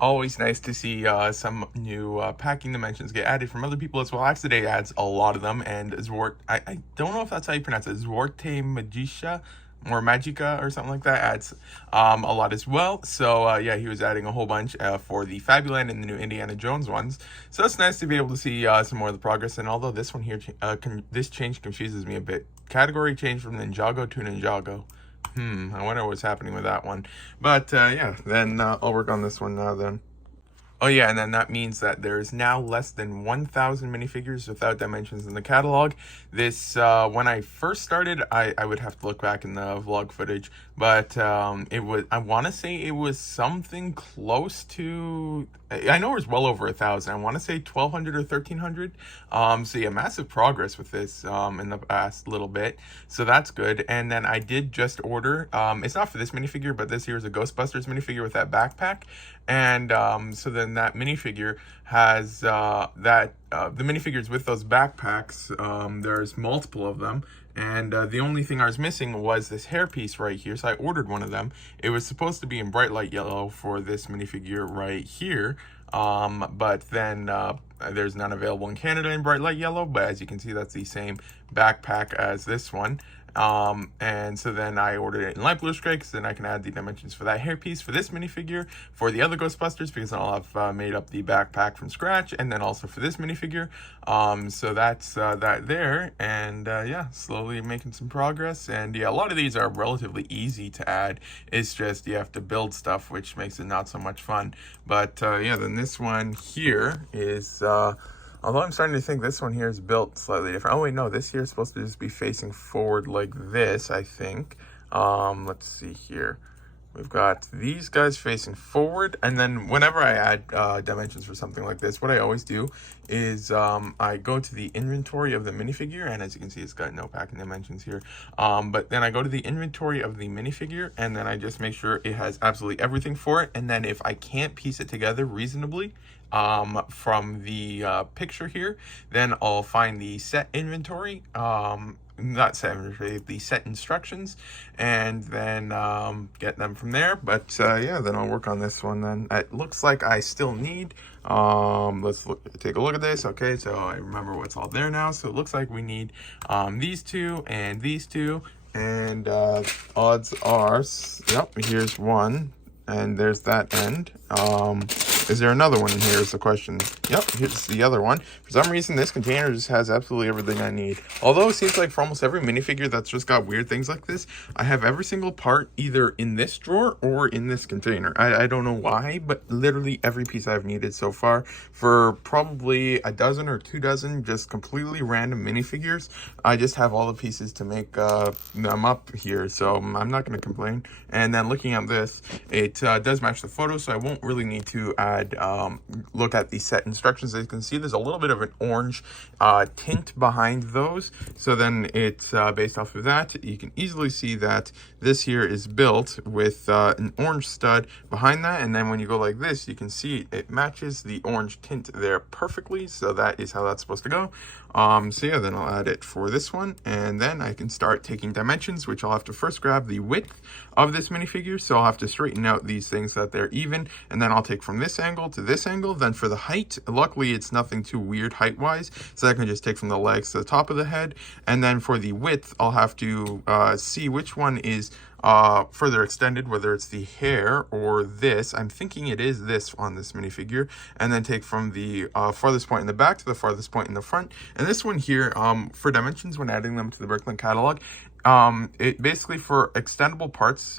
Always nice to see some new packing dimensions get added from other people as well. Actually, they adds a lot of them, and Zwart, I don't know if that's how you pronounce it, Zwarte Magica or Magica or something like that adds a lot as well. So yeah, he was adding a whole bunch for the Fabuland and the new Indiana Jones ones. So it's nice to be able to see some more of the progress. And although this one here, this change confuses me a bit. Category change from Ninjago to Ninjago. I wonder what's happening with that one. But yeah, then I'll work on this one now then. Oh yeah, and then that means that there's now less than 1,000 minifigures without dimensions in the catalog. This, when I first started, I would have to look back in the vlog footage, but it was, I want to say it was something close to, I know it was well over 1,000. I want to say 1,200 or 1,300. So yeah, massive progress with this in the past little bit. So that's good. And then I did just order, it's not for this minifigure, but this here is a Ghostbusters minifigure with that backpack. And so then that minifigure has the minifigures with those backpacks. There's multiple of them, and the only thing I was missing was this hairpiece right here. So I ordered one of them. It was supposed to be in bright light yellow for this minifigure right here, but then there's none available in Canada in bright light yellow. But as you can see, that's the same backpack as this one. And so then I ordered it in light blue stripe, because then I can add the dimensions for that hairpiece for this minifigure, for the other Ghostbusters, because I'll have made up the backpack from scratch, and then also for this minifigure. So that's that there, and yeah, slowly making some progress. And yeah, a lot of these are relatively easy to add. It's just you have to build stuff, which makes it not so much fun. But yeah, then this one here is although I'm starting to think this one here is built slightly different. Oh wait, no, this here is supposed to just be facing forward like this, I think. Let's see here. We've got these guys facing forward, and then whenever I add dimensions for something like this, what I always do is I go to the inventory of the minifigure, and as you can see, it's got no packing dimensions here. But then I go to the inventory of the minifigure, and then I just make sure it has absolutely everything for it. And then if I can't piece it together reasonably from the picture here, then I'll find the set inventory, not set inventory, the set instructions, and then get them from there. But yeah, then I'll work on this one then. It looks like I still need, let's take a look at this. Okay, so I remember what's all there now. So it looks like we need these two and these two, and odds are, yep, here's one, and there's that end. Is there another one in here is the question. Yep, here's the other one. For some reason, this container just has absolutely everything I need. Although it seems like for almost every minifigure that's just got weird things like this, I have every single part either in this drawer or in this container. I don't know why, but literally every piece I've needed so far for probably a dozen or 2 dozen just completely random minifigures. I just have all the pieces to make them up here, so I'm not going to complain. And then looking at this, it does match the photo, so I won't really need to add look at the set instructions. As you can see, there's a little bit of an orange tint behind those, so then it's based off of that. You can easily see that this here is built with an orange stud behind that, and then when you go like this, you can see it matches the orange tint there perfectly. So that is how that's supposed to go. So yeah, then I'll add it for this one, and then I can start taking dimensions, which I'll have to first grab the width of this minifigure. So I'll have to straighten out these things so that they're even, and then I'll take from this angle to this angle. Then for the height, luckily it's nothing too weird height wise, so I can just take from the legs to the top of the head. And then for the width, I'll have to see which one is further extended, whether it's the hair or this. I'm thinking it is this on this minifigure, and then take from the farthest point in the back to the farthest point in the front. And this one here, for dimensions when adding them to the Bricklink catalog, it basically, for extendable parts,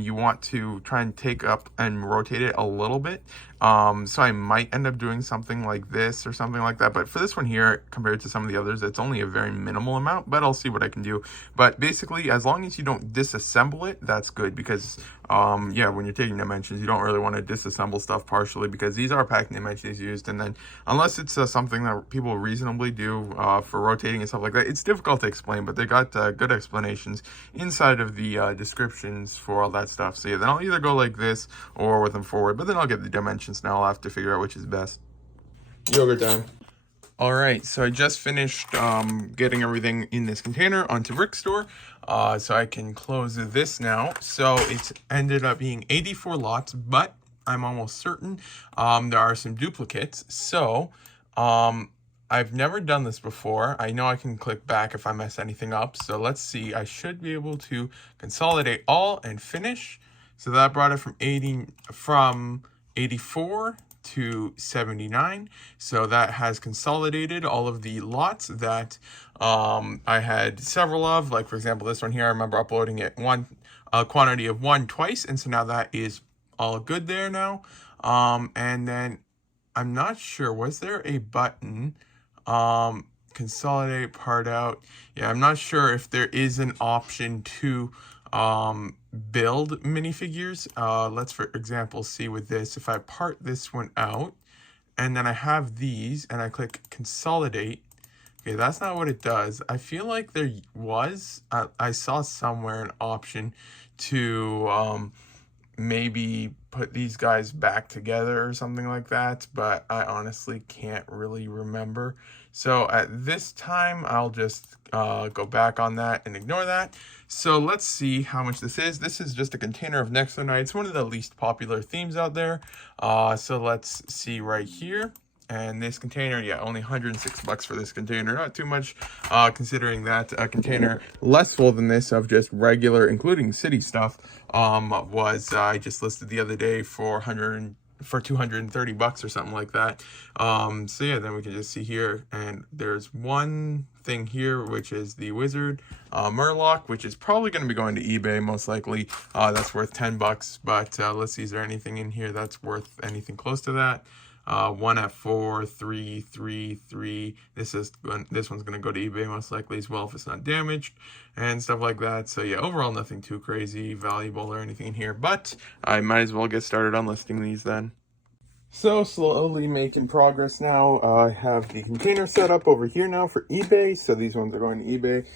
you want to try and take up and rotate it a little bit. So I might end up doing something like this or something like that. But for this one here, compared to some of the others, it's only a very minimal amount, but I'll see what I can do. But basically, as long as you don't disassemble it, that's good, because yeah, when you're taking dimensions, you don't really want to disassemble stuff partially, because these are packing dimensions used. And then unless it's something that people reasonably do for rotating and stuff like that, it's difficult to explain, but they got good explanations inside of the descriptions for all that stuff. So yeah, then I'll either go like this or with them forward, but then I'll get the dimensions. Now I'll have to figure out which is best. Yogurt time. All right, so I just finished getting everything in this container onto Brickstore, so I can close this now. So it's ended up being 84 lots, but I'm almost certain there are some duplicates. So I've never done this before. I know I can click back if I mess anything up. So let's see. I should be able to consolidate all and finish. So that brought it from 84 to 79. So that has consolidated all of the lots that I had several of. Like, for example, this one here, I remember uploading it a quantity of 1 twice. And so now that is all good there now. And then I'm not sure, was there a button consolidate part out? Yeah, I'm not sure if there is an option to build minifigures. Let's, for example, see with this, if I part this one out and then I have these and I click consolidate. Okay, that's not what it does. I feel like there was, I saw somewhere an option to maybe put these guys back together or something like that, but I honestly can't really remember. So at this time, I'll just go back on that and ignore that. So let's see how much this is. This is just a container of Nexonite. It's one of the least popular themes out there. So let's see right here. And this container, yeah, only 106 bucks for this container. Not too much, considering that a container less full than this of just regular, including city stuff, was I just listed the other day for 230 bucks or something like that. So yeah, then we can just see here, and there's one thing here, which is the wizard Murloc, which is probably going to be going to eBay most likely. That's worth 10 bucks, but let's see, is there anything in here that's worth anything close to that? 1 at 4, 3, 3, 3. This one's gonna go to eBay most likely as well if it's not damaged and stuff like that. So yeah, overall nothing too crazy, valuable or anything in here, but I might as well get started on listing these then. So slowly making progress now. I have the container set up over here now for eBay. So these ones are going to eBay.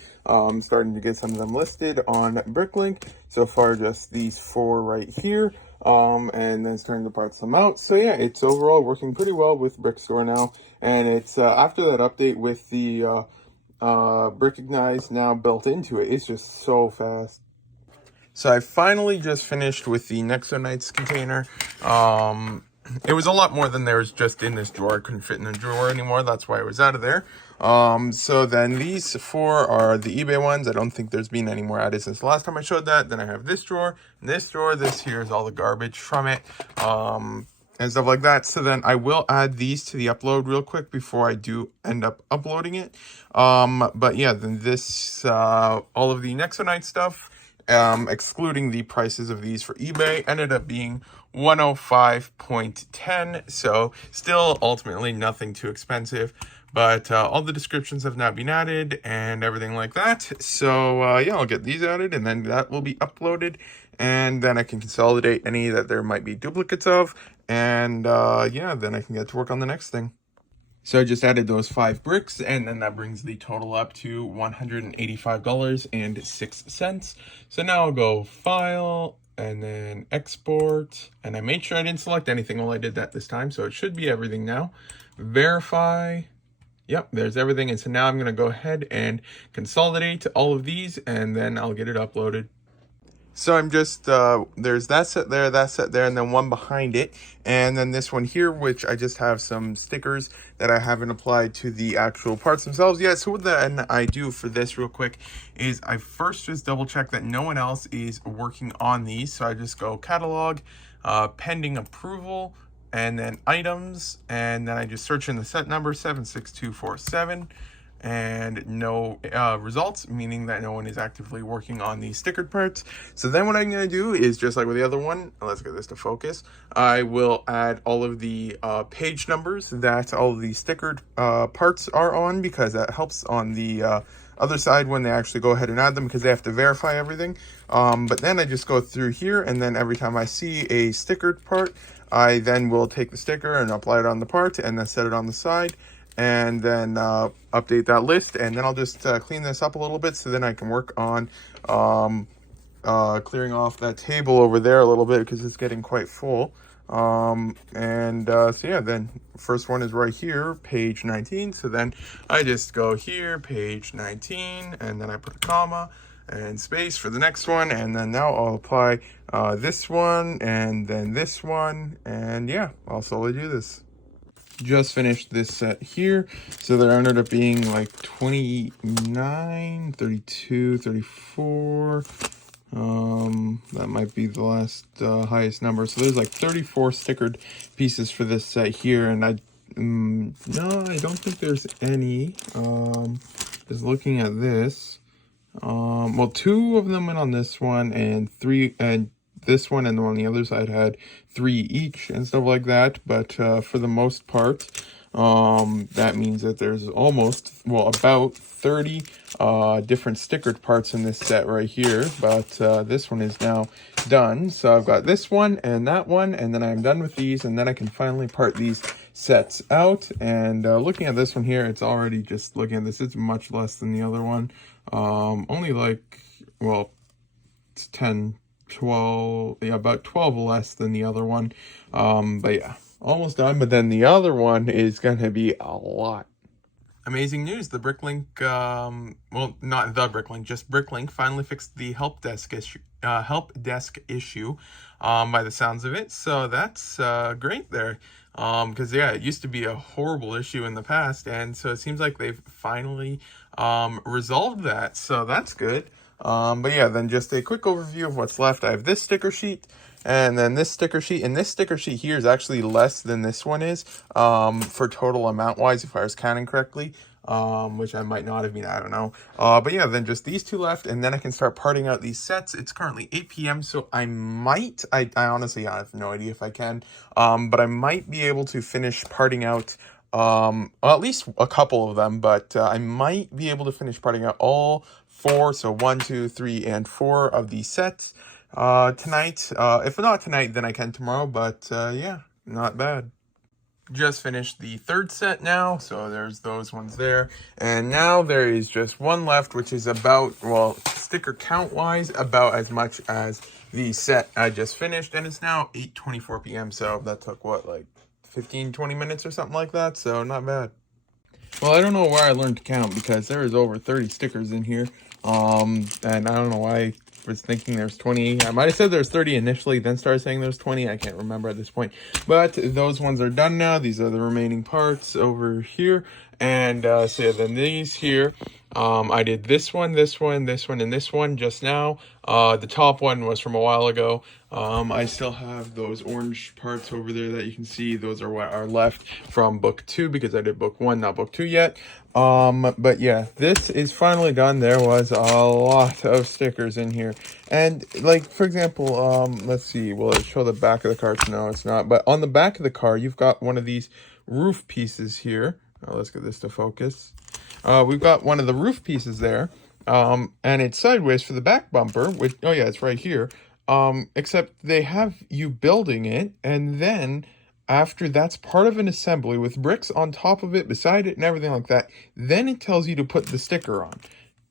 Starting to get some of them listed on Bricklink. So far just these 4 right here. And then starting to part some out. So yeah, it's overall working pretty well with Brickstore now. And it's after that update with the Bricklink now built into it, it's just so fast. So I finally just finished with the Nexonites container. It was a lot more than there was just in this drawer. I couldn't fit in the drawer anymore. That's why it was out of there. So then these 4 are the eBay ones. I don't think there's been any more added since the last time I showed that. Then I have this drawer and this drawer. This here is all the garbage from it. And stuff like that. So then I will add these to the upload real quick before I do end up uploading it. But yeah, then this, all of the Nexonite stuff, excluding the prices of these for eBay, ended up being 105.10. So still ultimately nothing too expensive, but all the descriptions have now been added and everything like that. So yeah, I'll get these added and then that will be uploaded, and then I can consolidate any that there might be duplicates of, and yeah, then I can get to work on the next thing. So I just added those 5 bricks, and then that brings the total up to $185.06. So now I'll go File, and then Export, and I made sure I didn't select anything while I did that this time, so it should be everything now. Verify. Yep, there's everything, and so now I'm going to go ahead and consolidate all of these, and then I'll get it uploaded. So I'm just, there's that set there, and then one behind it. And then this one here, which I just have some stickers that I haven't applied to the actual parts themselves yet. So what then I do for this real quick is I first just double check that no one else is working on these. So I just go catalog, pending approval, and then items. And then I just search in the set number 76247. And no results, meaning that no one is actively working on the stickered parts. So then what I'm going to do is, just like with the other one, let's get this to focus, I will add all of the page numbers that all of the stickered parts are on, because that helps on the other side when they actually go ahead and add them, because they have to verify everything. But then I just go through here, and then every time I see a stickered part, I then will take the sticker and apply it on the part, and then set it on the side, and then update that list. And then I'll just clean this up a little bit, so then I can work on clearing off that table over there a little bit, because it's getting quite full. So yeah, then first one is right here, page 19. So then I just go here, page 19, and then I put a comma, and space for the next one, and then now I'll apply this one and then this one, and yeah, I'll slowly do this. Just finished this set here, so there ended up being like 29, 32, 34. That might be the last highest number. So there's like 34 stickered pieces for this set here, and no, I don't think there's any. Just looking at this, well, 2 of them went on this one, and 3, and this one and the one on the other side had 3 each and stuff like that. But for the most part, that means that there's almost, well, about 30 different stickered parts in this set right here. But this one is now done. So I've got this one, and then I'm done with these, and then I can finally part these sets out. And looking at this one here, it's already, just looking at this, it's much less than the other one. Only like, well, it's 10, 12, yeah, about 12 less than the other one. But yeah, almost done. But then the other one is going to be a lot. Amazing news, the Bricklink, well, not the Bricklink, just Bricklink finally fixed the help desk issue, by the sounds of it. So that's great there. Because yeah, it used to be a horrible issue in the past, and so it seems like they've finally resolved that. So that's good. But yeah, then just a quick overview of what's left. I have this sticker sheet, and then this sticker sheet, and this sticker sheet here is actually less than this one is, for total amount wise, if I was counting correctly, which I might not have been, I don't know. But yeah, then just these 2 left, and then I can start parting out these sets. It's currently 8 p.m, so I honestly, I have no idea if I can, but I might be able to finish parting out well, at least a couple of them, but I might be able to finish parting out all 4, so 1, 2, 3, and 4 of these sets tonight. If not tonight, then I can tomorrow, but yeah, not bad. Just finished the 3rd set now, so there's those ones there, and now there is just one left, which is about, well, sticker count wise, about as much as the set I just finished, and it's now 8:24 p.m, so that took what, like 15-20 minutes or something like that, so not bad. Well, I don't know where I learned to count, because there is over 30 stickers in here, and I don't know why I was thinking there's 20. I might have said there's 30 initially, then started saying there's 20. I can't remember at this point, but those ones are done now. These are the remaining parts over here, and so yeah, then these here, I did this one, this one, this one, and this one just now. The top one was from a while ago. I still have those orange parts over there that you can see. Those are what are left from book 2, because I did book 1, not book 2 yet. But yeah, this is finally done. There was a lot of stickers in here. And like, for example, let's see, will it show the back of the car? No, it's not. But on the back of the car, you've got one of these roof pieces here. Let's get this to focus. We've got one of the roof pieces there. And it's sideways for the back bumper, which, oh yeah, it's right here. Except they have you building it, and then after that's part of an assembly with bricks on top of it, beside it, and everything like that, then it tells you to put the sticker on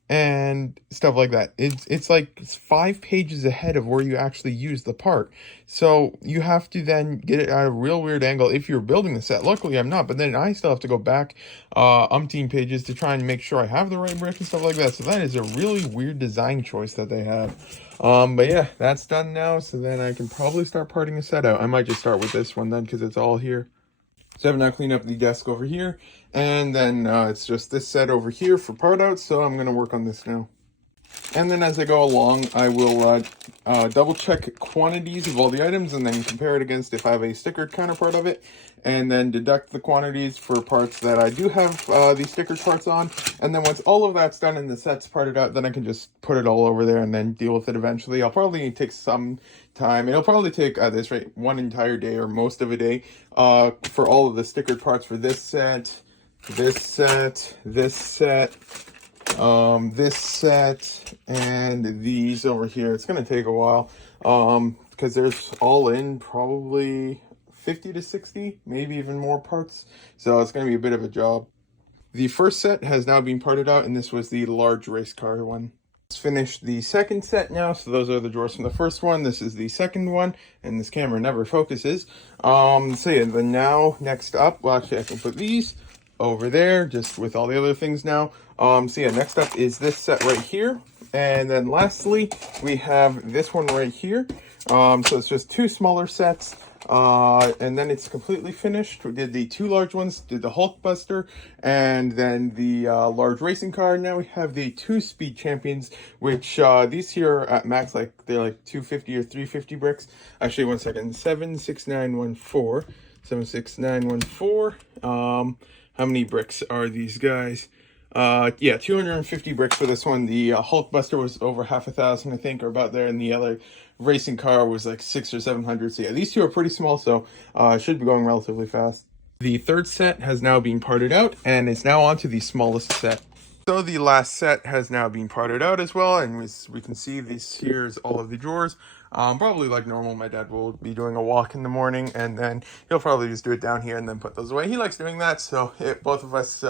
and stuff like that. It's like 5 pages ahead of where you actually use the part. So you have to then get it at a real weird angle if you're building the set. Luckily I'm not, but then I still have to go back umpteen pages to try and make sure I have the right brick and stuff like that. So that is a really weird design choice that they have. But yeah, that's done now, so then I can probably start parting the set out. I might just start with this one then, because it's all here. So I've now cleaned up the desk over here, and then it's just this set over here for part outs, so I'm going to work on this now. And then as I go along, I will double check quantities of all the items, and then compare it against if I have a stickered counterpart of it, and then deduct the quantities for parts that I do have the stickered parts on. And then once all of that's done and the set's parted out, then I can just put it all over there and then deal with it eventually. I'll probably take some time. It'll probably take, at this rate, 1 entire day or most of a day for all of the stickered parts for this set, this set, this set, this set, and these over here. It's going to take a while because there's all in probably 50 to 60, maybe even more parts. So it's going to be a bit of a job. The first set has now been parted out, and this was the large race car one. Let's finish the second set now. So those are the drawers from the first one. This is the second one, and this camera never focuses. So yeah, then now next up, well actually I can put these over there just with all the other things now. So yeah, next up is this set right here. And then lastly, we have this one right here. So it's just two smaller sets. And then it's completely finished. We did the two large ones, did the Hulkbuster, and then the large racing car. Now we have the two speed champions, which these here are at max, like they're like 250 or 350 bricks. Actually, 1 second, 76914, 76914. How many bricks are these guys? Yeah, 250 bricks for this one. The Hulkbuster was over 500,000, I think, or about there, and the other racing car was like 600 or 700. So yeah, these two are pretty small, so should be going relatively fast. The third set has now been parted out, and it's now on to the smallest set. So the last set has now been parted out as well, and we can see this here's all of the drawers. Probably like normal, my dad will be doing a walk in the morning, and then he'll probably just do it down here and then put those away. He likes doing that, so both of us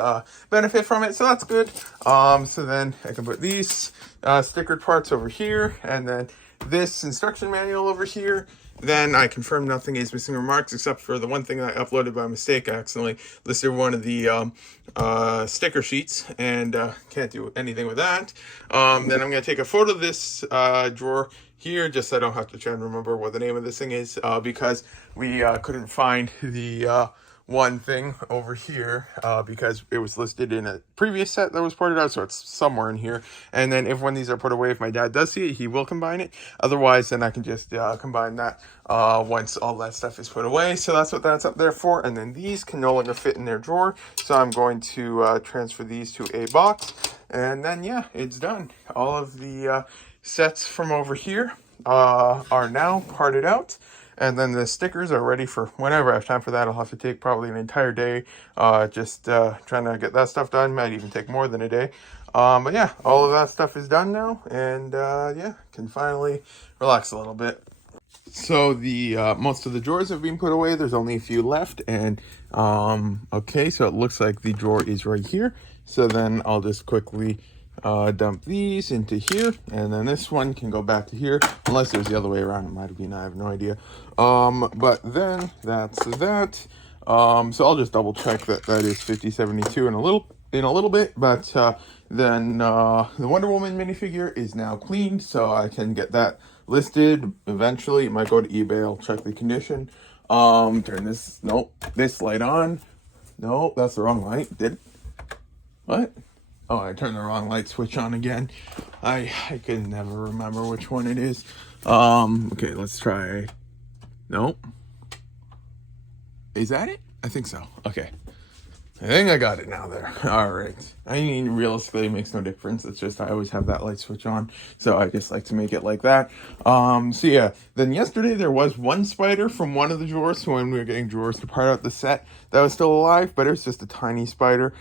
benefit from it, so that's good. So then I can put these stickered parts over here, and then this instruction manual over here. Then I confirm nothing is missing remarks except for the one thing I uploaded by mistake. I accidentally listed one of the sticker sheets and can't do anything with that. Then I'm going to take a photo of this drawer here just so I don't have to try and remember what the name of this thing is because we couldn't find the one thing over here because it was listed in a previous set that was ported out, so it's somewhere in here. And then if when these are put away, if my dad does see it, he will combine it. Otherwise, then I can just combine that once all that stuff is put away. So that's what that's up there for. And then these can no longer fit in their drawer, so I'm going to transfer these to a box. And then yeah, it's done. All of the sets from over here are now parted out. And then the stickers are ready for whenever I have time for that. I'll have to take probably an entire day just trying to get that stuff done. Might even take more than a day. But yeah, all of that stuff is done now. And yeah, can finally relax a little bit. So the most of the drawers have been put away. There's only a few left. And okay, so it looks like the drawer is right here. So then I'll just quickly dump these into here, and then this one can go back to here, unless it was the other way around. It might have been, I have no idea. But then that's that. So I'll just double check that that is 5072 in a little bit. But then the Wonder Woman minifigure is now cleaned, so I can get that listed eventually. It might go to eBay. I'll check the condition. Turn this light on. No, that's the wrong light. What? Oh, I turned the wrong light switch on again. I can never remember which one it is. Okay, let's try. Nope. Is that it? I think so. Okay. I think I got it now there. All right. I mean, realistically, it makes no difference. It's just I always have that light switch on. So I just like to make it like that. So yeah, then yesterday there was one spider from one of the drawers. So when we were getting drawers to part out the set, that was still alive, but it was just a tiny spider.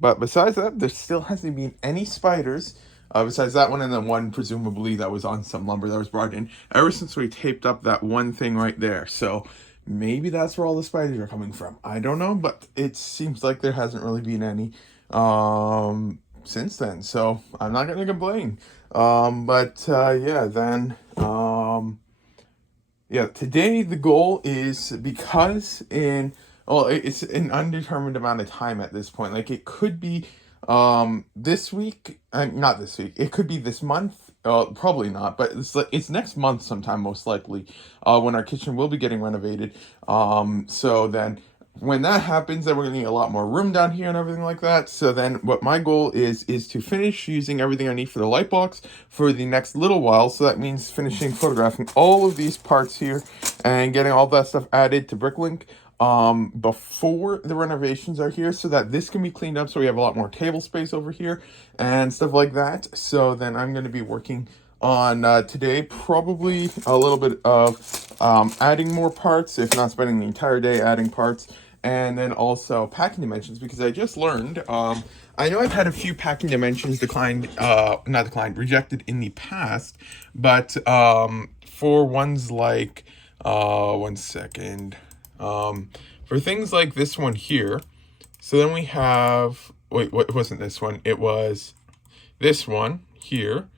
But besides that, there still hasn't been any spiders, besides that one and then one presumably that was on some lumber that was brought in, ever since we taped up that one thing right there. So maybe that's where all the spiders are coming from. I don't know, but it seems like there hasn't really been any since then. So I'm not going to complain. Yeah, then... yeah, today the goal is because it's an undetermined amount of time at this point. Like it could be this week, not this week. It could be this month. Probably not, but it's next month sometime most likely. When our kitchen will be getting renovated. So then when that happens, then we're gonna need a lot more room down here and everything like that. So then what my goal is to finish using everything I need for the light box for the next little while. So that means finishing photographing all of these parts here and getting all that stuff added to Bricklink before the renovations are here, so that this can be cleaned up, so we have a lot more table space over here and stuff like that. So then I'm going to be working on today probably a little bit of adding more parts, if not spending the entire day adding parts, and then also packing dimensions, because I just learned I know I've had a few packing dimensions rejected in the past, but for ones like 1 second. For things like this one here, so then we have, wait, what wasn't this one? It was this one here,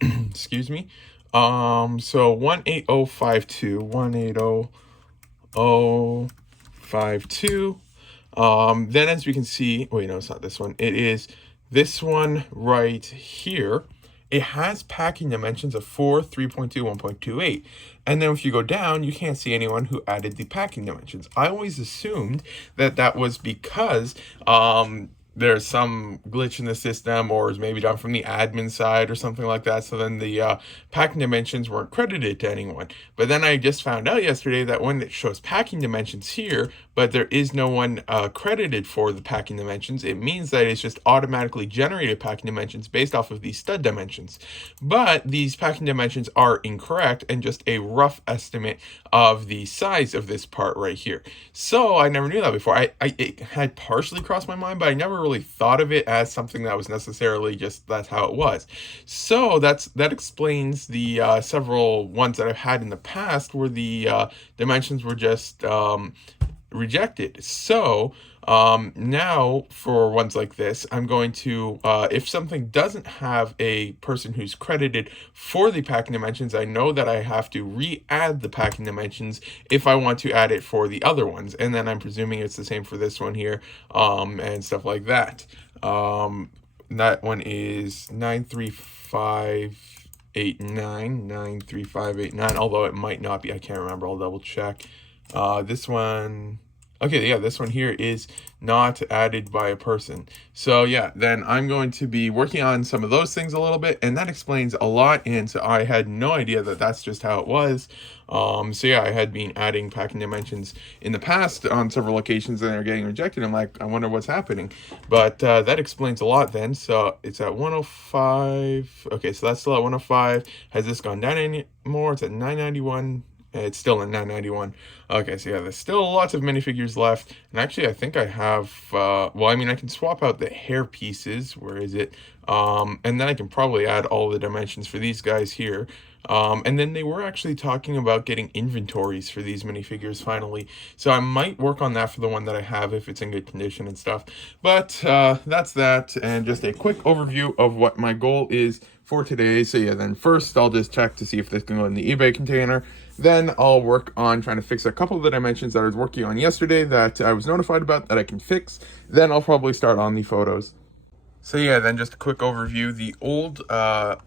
excuse me. So 18052, 18052. Then as we can see, wait, no, it's not this one. It is This one right here, it has packing dimensions of 4, 3.2, 1.28. And then if you go down, you can't see anyone who added the packing dimensions. I always assumed that that was because there's some glitch in the system, or is maybe done from the admin side or something like that. So then the packing dimensions weren't credited to anyone. But then I just found out yesterday that when it shows packing dimensions here, but there is no one credited for the packing dimensions, it means that it's just automatically generated packing dimensions based off of these stud dimensions. But these packing dimensions are incorrect and just a rough estimate of the size of this part right here. So I never knew that before. It had partially crossed my mind, but I never really thought of it as something that was necessarily just that's how it was. So that explains the several ones that I've had in the past where the dimensions were just rejected. So now for ones like this, I'm going to, if something doesn't have a person who's credited for the packing dimensions, I know that I have to re-add the packing dimensions if I want to add it for the other ones. And then I'm presuming it's the same for this one here, and stuff like that. That one is 93589, 93589, although it might not be, I can't remember, I'll double check. This one, okay, yeah, this one here is not added by a person. So yeah, then I'm going to be working on some of those things a little bit, and that explains a lot. And so I had no idea that that's just how it was. So yeah, I had been adding packing dimensions in the past on several occasions, and they're getting rejected. I'm like, I wonder what's happening. But that explains a lot then. So it's at 105. Okay, so that's still at 105. Has this gone down anymore? It's at 991. It's still in 991. Okay, so yeah, there's still lots of minifigures left. And actually, I think I have, well, I mean, I can swap out the hair pieces. Where is it? And then I can probably add all the dimensions for these guys here. And then they were actually talking about getting inventories for these minifigures finally. So I might work on that for the one that I have if it's in good condition and stuff. But that's that, and just a quick overview of what my goal is for today. So yeah, then first I'll just check to see if this can go in the eBay container. Then I'll work on trying to fix a couple of the dimensions that I was working on yesterday that I was notified about that I can fix. Then I'll probably start on the photos. So yeah, then just a quick overview. The old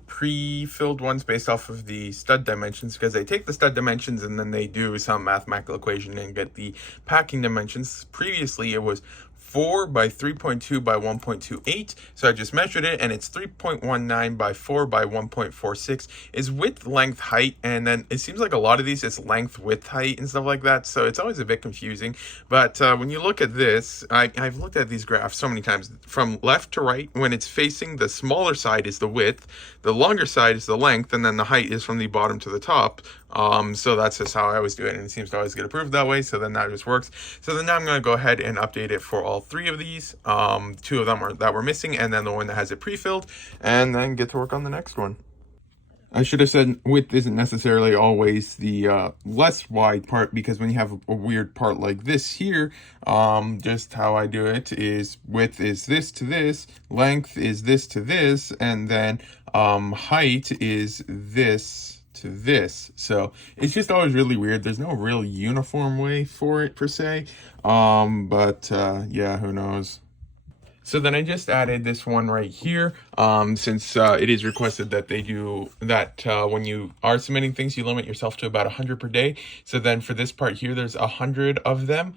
pre-filled ones based off of the stud dimensions, because they take the stud dimensions and then they do some mathematical equation and get the packing dimensions. Previously it was 4 by 3.2 by 1.28. So I just measured it, and it's 3.19 by 4 by 1.46 is width, length, height. And then it seems like a lot of these is length, width, height, and stuff like that. So it's always a bit confusing. But when you look at this, I've looked at these graphs so many times from left to right. When it's facing, the smaller side is the width, the longer side is the length, and then the height is from the bottom to the top. So that's just how I always do it, and it seems to always get approved that way. So then that just works. So then now I'm going to go ahead and update it for all three of these. Two of them that were missing, and then the one that has it pre-filled, and then get to work on the next one. I should have said width isn't necessarily always the less wide part, because when you have a weird part like this here, just how I do it is width is this to this, length is this to this, and then height is this to this. So it's just always really weird. There's no real uniform way for it per se, but yeah, who knows. So then I just added this one right here, since it is requested that they do that when you are submitting things, you limit yourself to about 100 per day. So then for this part here, there's 100 of them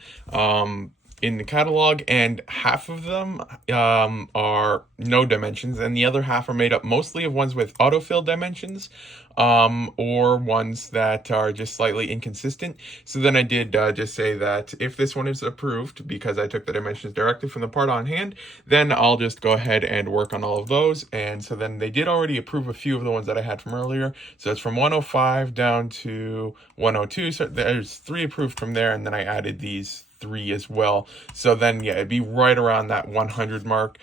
in the catalog, and half of them are no dimensions, and the other half are made up mostly of ones with autofill dimensions, or ones that are just slightly inconsistent. So then I did just say that if this one is approved, because I took the dimensions directly from the part on hand, then I'll just go ahead and work on all of those. And so then they did already approve a few of the ones that I had from earlier. So it's from 105 down to 102. So there's 3 approved from there, and then I added these 3 as well. So then yeah, it'd be right around that 100 mark,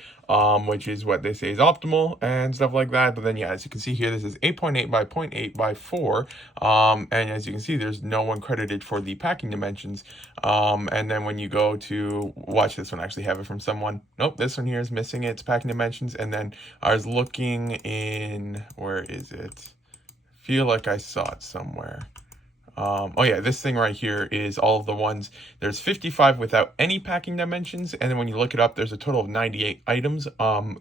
which is what they say is optimal and stuff like that. But then yeah, as you can see here, this is 8.8 by 0.8 by 4, and as you can see, there's no one credited for the packing dimensions. And then when you go to watch this one, I actually have it from someone. Nope, this one here is missing its packing dimensions. And then I was looking in, where is it? I feel like I saw it somewhere. Oh yeah, this thing right here is all of the ones. There's 55 without any packing dimensions, and then when you look it up, there's a total of 98 items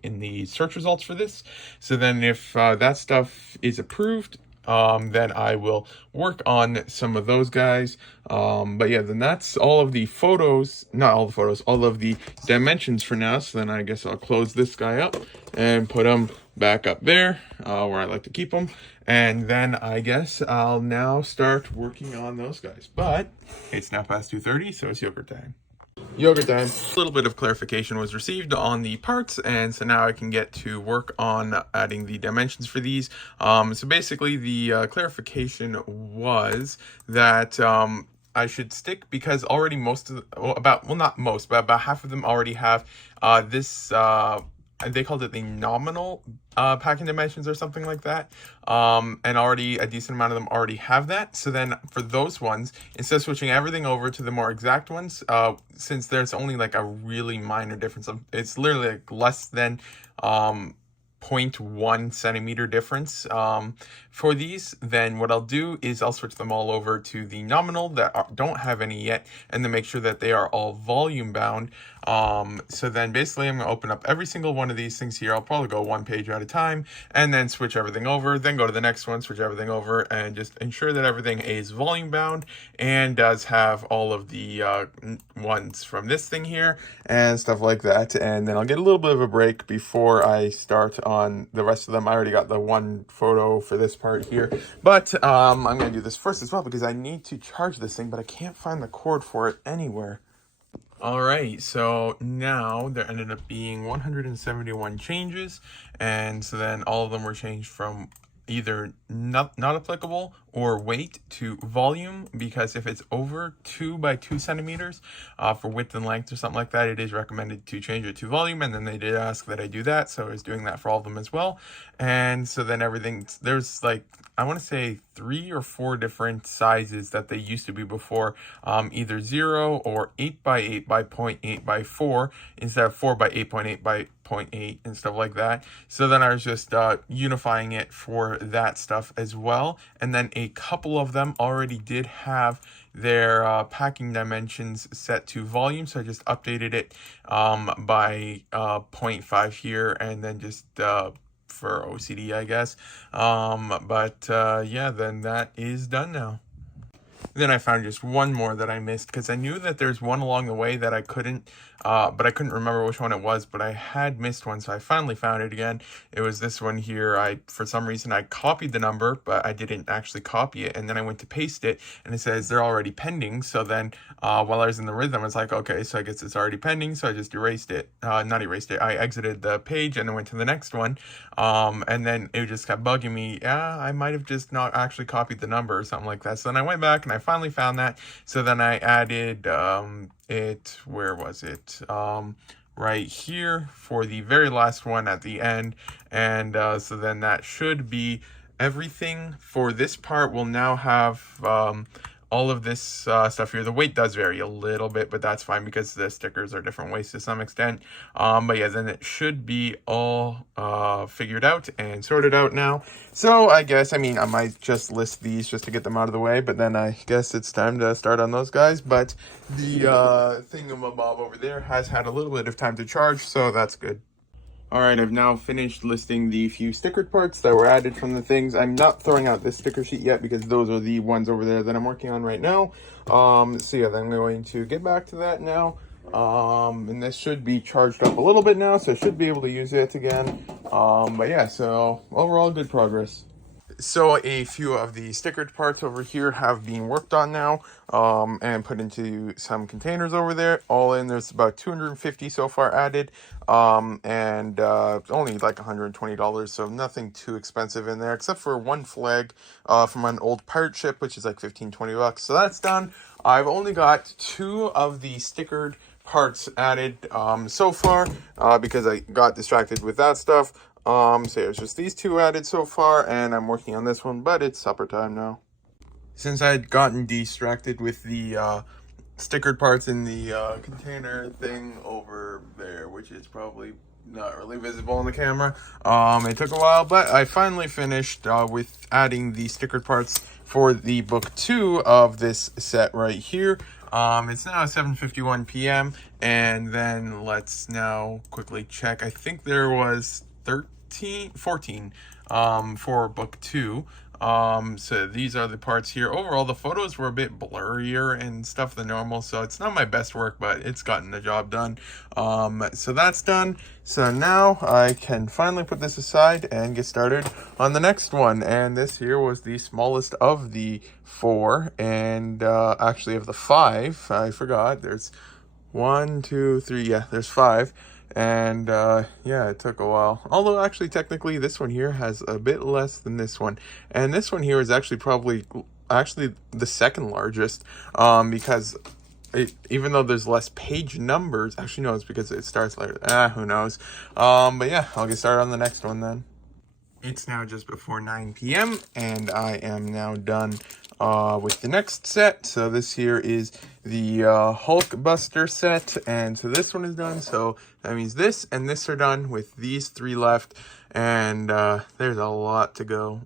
in the search results for this. So then if that stuff is approved, then I will work on some of those guys. But yeah, then that's all of the photos, not all the photos, all of the dimensions for now. So then I guess I'll close this guy up and put them back up there where I like to keep them. And then I guess I'll now start working on those guys. But it's now past 2:30, so it's yogurt time. Yogurt time. A little bit of clarification was received on the parts, and so now I can get to work on adding the dimensions for these. So basically the clarification was that I should stick, because already most of the, well, not most, but about half of them already have this they called it the nominal packing dimensions or something like that, and already a decent amount of them already have that. So then for those ones, instead of switching everything over to the more exact ones, since there's only like a really minor difference, it's literally like less than 0.1 centimeter difference for these, then what I'll do is I'll switch them all over to the nominal that don't have any yet, and then make sure that they are all volume bound. So then basically I'm gonna open up every single one of these things here. I'll probably go one page at a time and then switch everything over, then go to the next one, switch everything over, and just ensure that everything is volume bound and does have all of the ones from this thing here and stuff like that. And then I'll get a little bit of a break before I start on the rest of them. I already got the one photo for this part here, but I'm gonna do this first as well because I need to charge this thing, but I can't find the cord for it anywhere. All right, so now there ended up being 171 changes, and so then all of them were changed from either not applicable or weight to volume, because if it's over 2 by 2 centimeters for width and length or something like that, it is recommended to change it to volume. And then they did ask that I do that, so I was doing that for all of them as well. And so then everything, there's like, I want to say 3 or 4 different sizes that they used to be before, either 0 or 8 by 8 by 0.8 by 4 instead of 4 by 8.8 by 0.8 and stuff like that. So then I was just unifying it for that stuff as well. And then a couple of them already did have their packing dimensions set to volume, so I just updated it by 0.5 here, and then just for OCD, I guess. Yeah, then that is done now. Then I found just one more that I missed, because I knew that there's one along the way that I couldn't, but I couldn't remember which one it was, but I had missed one, so I finally found it again. It was this one here. For some reason, I copied the number, but I didn't actually copy it, and then I went to paste it, and it says they're already pending. So then while I was in the rhythm, it's like, okay, so I guess it's already pending, so I just erased it. Not erased it, I exited the page and then went to the next one, and then it just kept bugging me. Yeah, I might have just not actually copied the number or something like that. So then I went back and I finally found that. So then I added where was it? Right here for the very last one at the end. And so then that should be everything for this part. We'll now have all of this stuff here. The weight does vary a little bit, but that's fine because the stickers are different weights to some extent. But yeah, then it should be all figured out and sorted out now. So I guess, I mean, I might just list these just to get them out of the way, but then I guess it's time to start on those guys. But the thingamabob over there has had a little bit of time to charge, so that's good. Alright, I've now finished listing the few stickered parts that were added from the things. I'm not throwing out this sticker sheet yet because those are the ones over there that I'm working on right now. So yeah, then I'm going to get back to that now. And this should be charged up a little bit now, so I should be able to use it again. But yeah, so overall good progress. So a few of the stickered parts over here have been worked on now, and put into some containers over there. All in, there's about 250 so far added, and only like $120, so nothing too expensive in there, except for one flag from an old pirate ship, which is like 15-20 bucks. So that's done. I've only got 2 of the stickered parts added so far, because I got distracted with that stuff. So it's just these 2 added so far, and I'm working on this one, but it's supper time now. Since I had gotten distracted with the stickered parts in the container thing over there, which is probably not really visible on the camera, it took a while, but I finally finished with adding the stickered parts for the book 2 of this set right here. It's now 7:51 p.m. and then let's now quickly check. I think there was 14 for book 2. So these are the parts here. Overall, the photos were a bit blurrier and stuff than normal, so it's not my best work, but it's gotten the job done. So that's done. So now I can finally put this aside and get started on the next one. And this here was the smallest of the 4, and actually of the 5. I forgot. There's 1, 2, 3. Yeah, there's 5. And yeah, it took a while. Although actually technically this one here has a bit less than this one. And this one here is actually probably the second largest, because even though there's less page numbers, actually no, it's because it starts later. Who knows? But yeah, I'll get started on the next one then. It's now just before 9 p.m. and I am now done with the next set. So this here is the Hulk Buster set, and so this one is done. So that means this and this are done, with these 3 left, and there's a lot to go.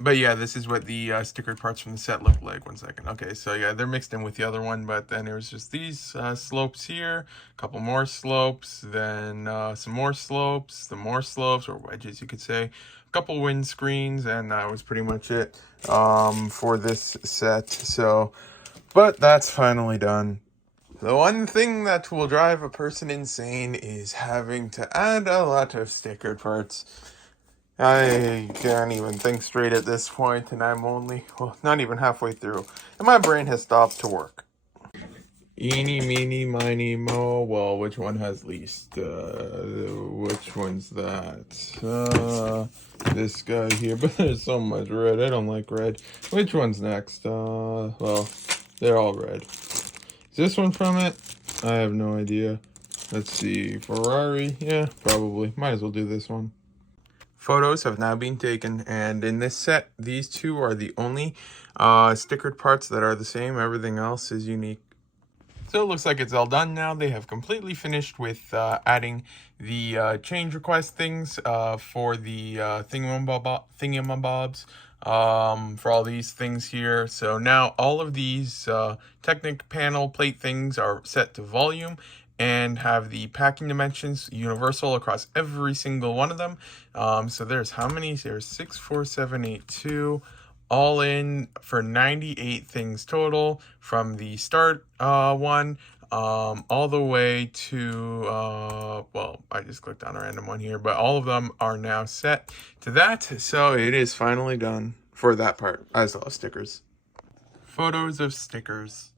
But yeah, this is what the stickered parts from the set look like. 1 second. Okay, so yeah, they're mixed in with the other one, but then there was just these slopes here, a couple more slopes, then some more slopes, some more slopes, or wedges you could say, a couple windscreens, and that was pretty much it for this set. So, but that's finally done. The one thing that will drive a person insane is having to add a lot of stickered parts. I can't even think straight at this point, and I'm only, well, not even halfway through, and my brain has stopped to work. Eeny, meeny, miny, mo. Well, which one has least? Which one's that? This guy here, but there's so much red. I don't like red. Which one's next? Well, they're all red. Is this one from it? I have no idea. Let's see. Ferrari? Yeah, probably. Might as well do this one. Photos have now been taken, and in this set, these 2 are the only stickered parts that are the same. Everything else is unique. So it looks like it's all done now. They have completely finished with adding the change request things for the thingamabobs for all these things here. So now all of these Technic panel plate things are set to volume and have the packing dimensions universal across every single one of them. So there's how many? There's 6, 4, 7, 8, 2, all in for 98 things total from the start one all the way to, well, I just clicked on a random one here, but all of them are now set to that. So it is finally done for that part, as well as stickers. Photos of stickers.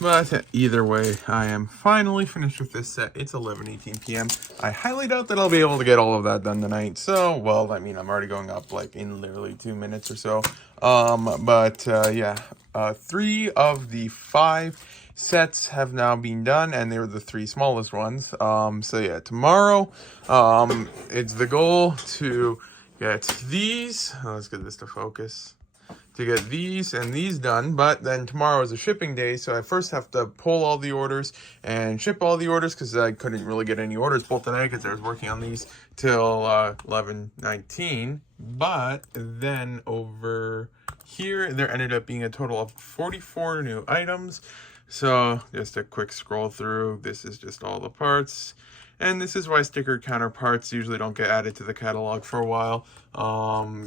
But either way, I am finally finished with this set. It's 11:18 p.m. I highly doubt that I'll be able to get all of that done tonight. So, well, I mean, I'm already going up like in literally 2 minutes or so. Yeah, 3 of the 5 sets have now been done, and they were the 3 smallest ones. So yeah, tomorrow, it's the goal to get these. Let's get this to focus. To get these and these done, but then tomorrow is a shipping day, so I first have to pull all the orders and ship all the orders, because I couldn't really get any orders pulled today because I was working on these till 11:19. But then over here, there ended up being a total of 44 new items. So just a quick scroll through. This is just all the parts. And this is why sticker counterparts usually don't get added to the catalog for a while,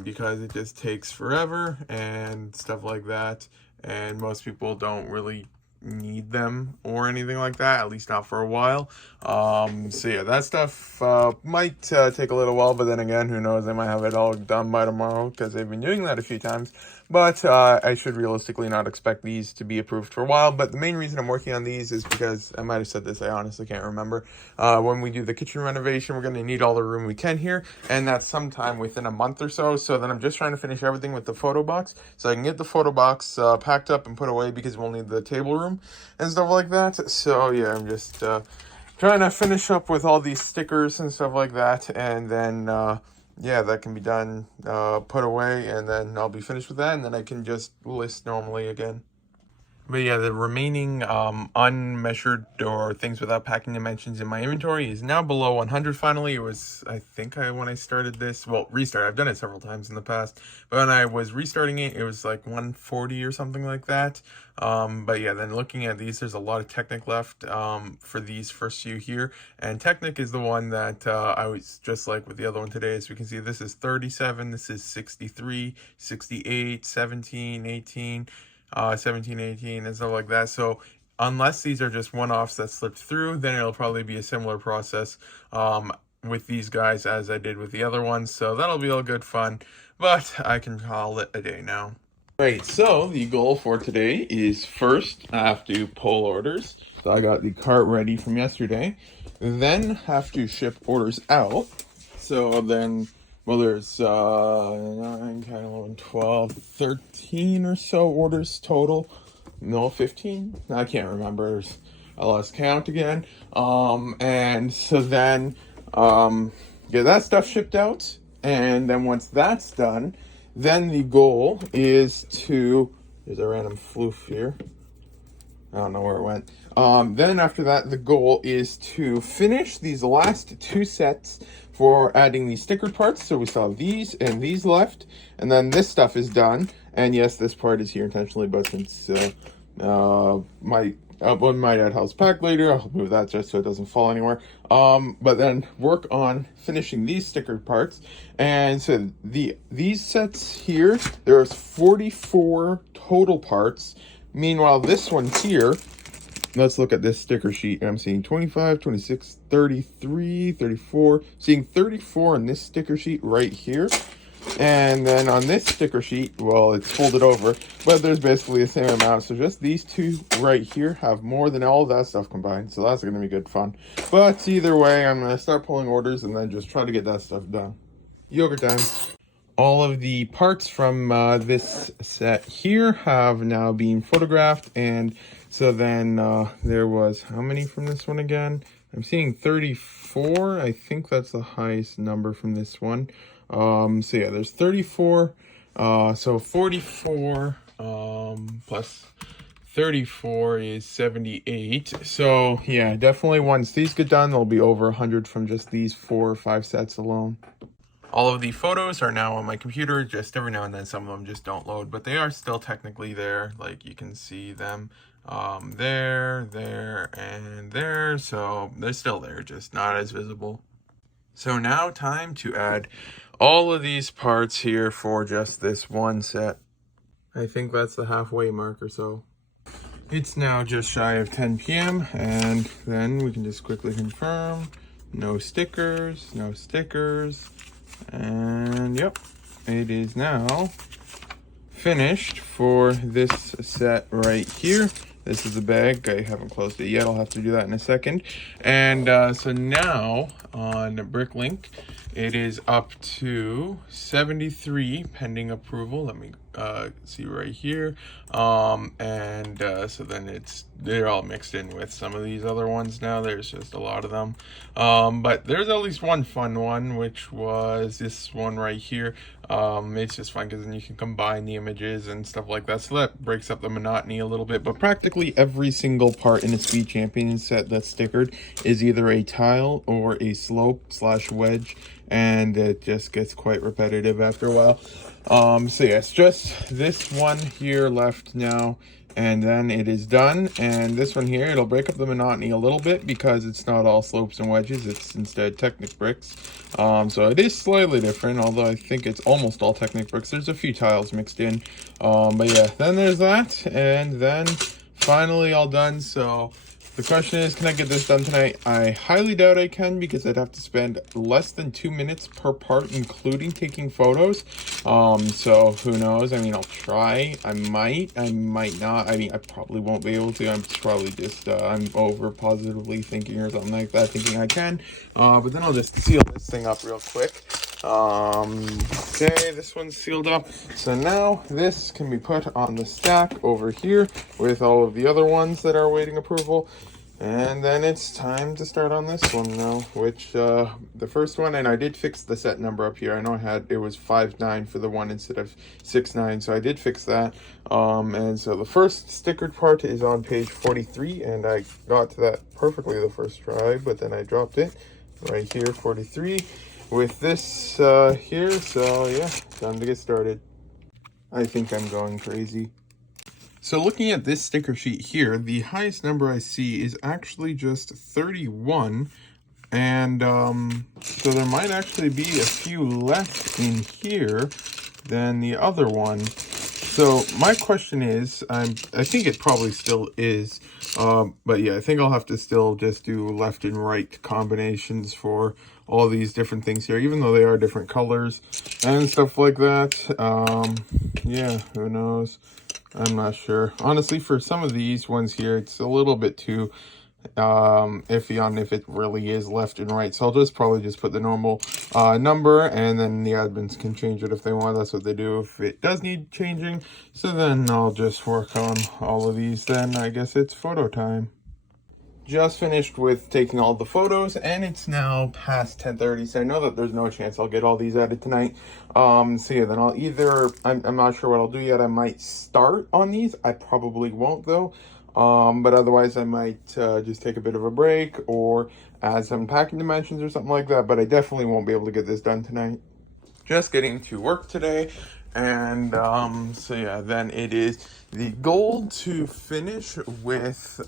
because it just takes forever and stuff like that. And most people don't really need them or anything like that, at least not for a while. So yeah, that stuff might take a little while, but then again, who knows, they might have it all done by tomorrow, because they've been doing that a few times. But I should realistically not expect these to be approved for a while. But the main reason I'm working on these is because, I might have said this, I honestly can't remember, when we do the kitchen renovation, we're going to need all the room we can here, and that's sometime within a month or so. So then I'm just trying to finish everything with the photo box, so I can get the photo box packed up and put away, because we'll need the table room and stuff like that. So yeah, I'm just trying to finish up with all these stickers and stuff like that, and then yeah, that can be done, put away, and then I'll be finished with that, and then I can just list normally again. But yeah, the remaining unmeasured or things without packing dimensions in my inventory is now below 100 finally. It was, I think when I started this, well, restart, I've done it several times in the past, but when I was restarting it, it was like 140 or something like that. But yeah, then looking at these, there's a lot of Technic left for these first few here. And Technic is the one that I was just like with the other one today. As we can see, this is 37, this is 63, 68, 17, 18. 17, 18, and stuff like that. So unless these are just one-offs that slipped through, then it'll probably be a similar process with these guys as I did with the other ones. So that'll be all good fun, but I can call it a day now. Right, so the goal for today is first I have to pull orders. So I got the cart ready from yesterday. Then have to ship orders out. So then, well, there's 9, 10, 11, 12, 13 or so orders total. No, 15? I can't remember. I lost count again. And so then get that stuff shipped out. And then once that's done, then the goal is to, there's a random floof here. I don't know where it went. Then after that, the goal is to finish these last 2 sets for adding these stickered parts. So we still have these and these left, and then this stuff is done. And yes, this part is here intentionally, but since when my dad helps pack later, I'll move that just so it doesn't fall anywhere. But then work on finishing these stickered parts. And so these sets here, there's 44 total parts. Meanwhile, this one here, let's look at this sticker sheet. I'm seeing 25, 26, 33, 34. Seeing 34 on this sticker sheet right here. And then on this sticker sheet, well, it's folded over, but there's basically the same amount. So just these two right here have more than all of that stuff combined. So that's going to be good fun. But either way, I'm going to start pulling orders and then just try to get that stuff done. Yogurt time. All of the parts from this set here have now been photographed. And so then there was, how many from this one again? I'm seeing 34. I think that's the highest number from this one. So yeah, there's 34. So 44 plus 34 is 78. So yeah, definitely once these get done, there'll be over 100 from just these 4 or 5 sets alone. All of the photos are now on my computer. Just every now and then some of them just don't load, but they are still technically there. Like you can see them there, and there. So they're still there, just not as visible. So now time to add all of these parts here for just this one set. I think that's the halfway mark or so. It's now just shy of 10 p.m. and then we can just quickly confirm. No stickers, no stickers. And yep, it is now finished for this set right here. This is the bag. I haven't closed it yet. I'll have to do that in a second. And so now on Bricklink, it is up to 73 pending approval. Let me see right here. So then they're all mixed in with some of these other ones now. There's just a lot of them. But there's at least one fun one, which was this one right here. It's just fun because then you can combine the images and stuff like that. So that breaks up the monotony a little bit. But practically every single part in a Speed Champion set that's stickered is either a tile or a slope/wedge. And it just gets quite repetitive after a while. So yeah, it's just this one here left now, and then it is done. And this one here, it'll break up the monotony a little bit because it's not all slopes and wedges, it's instead Technic bricks. So it is slightly different, although I think it's almost all Technic bricks. There's a few tiles mixed in. But yeah, then there's that, and then finally all done. So the question is, can I get this done tonight? I highly doubt I can because I'd have to spend less than 2 minutes per part, including taking photos. So who knows? I mean, I'll try. I might not. I mean, I probably won't be able to. I'm probably just, I'm over positively thinking or something like that, thinking I can. But then I'll just seal this thing up real quick. Okay, this one's sealed up. So now this can be put on the stack over here with all of the other ones that are awaiting approval. And then it's time to start on this one now, which the first one, and I did fix the set number up here. I know it was 5.9 for the one instead of 6.9, so I did fix that. And so the first stickered part is on page 43, and I got to that perfectly the first try, but then I dropped it right here, 43, with this here. So yeah, time to get started. I think I'm going crazy. So looking at this sticker sheet here, the highest number I see is actually just 31. And so there might actually be a few left in here than the other one. So my question is, I think it probably still is, but yeah, I think I'll have to still just do left and right combinations for all these different things here, even though they are different colors and stuff like that. Yeah, who knows? I'm not sure. Honestly, for some of these ones here, it's a little bit too iffy on if it really is left and right. So I'll just probably just put the normal number, and then the admins can change it if they want. That's what they do if it does need changing. So then I'll just work on all of these. Then I guess it's photo time. Just finished with taking all the photos, and it's now past 10:30, so I know that there's no chance I'll get all these added tonight. So yeah, then I'll either, I'm not sure what I'll do yet. I might start on these. I probably won't though. But otherwise I might just take a bit of a break or add some packing dimensions or something like that. But I definitely won't be able to get this done tonight. Just getting to work today. And so yeah, then it is the goal to finish with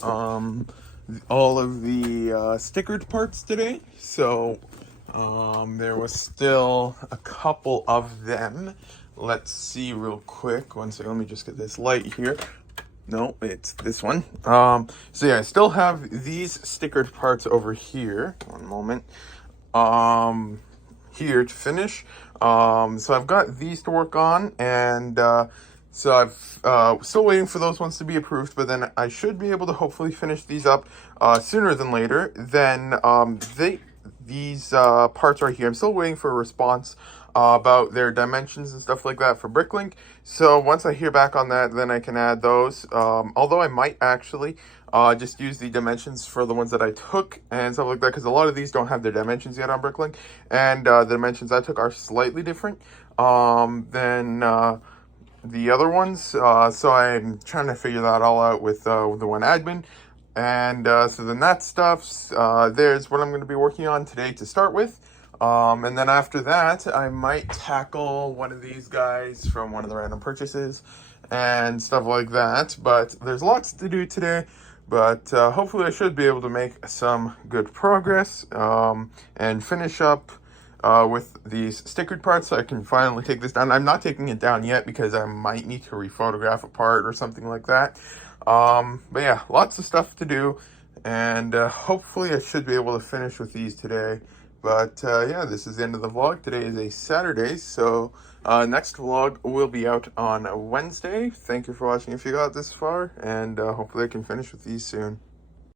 all of the stickered parts today. So there was still a couple of them. Let's see real quick. One second, let me just get this light here. No, it's this one. So yeah, I still have these stickered parts over here. One moment. Here to finish. So I've got these to work on, and so I've still waiting for those ones to be approved, but then I should be able to hopefully finish these up sooner than later. Then these parts right here, I'm still waiting for a response about their dimensions and stuff like that for Bricklink. So once I hear back on that, then I can add those. Although I might actually just use the dimensions for the ones that I took and stuff like that, because a lot of these don't have their dimensions yet on Bricklink, and the dimensions I took are slightly different than the other ones. So I'm trying to figure that all out with the one admin. And so then that stuff's there's what I'm going to be working on today to start with. And then after that, I might tackle one of these guys from one of the random purchases and stuff like that. But there's lots to do today. But hopefully I should be able to make some good progress and finish up with these stickered parts so I can finally take this down. I'm not taking it down yet because I might need to rephotograph a part or something like that. But yeah, lots of stuff to do. And hopefully I should be able to finish with these today. But yeah, this is the end of the vlog. Today is a Saturday, so next vlog will be out on Wednesday. Thank you for watching if you got this far, and hopefully I can finish with these soon.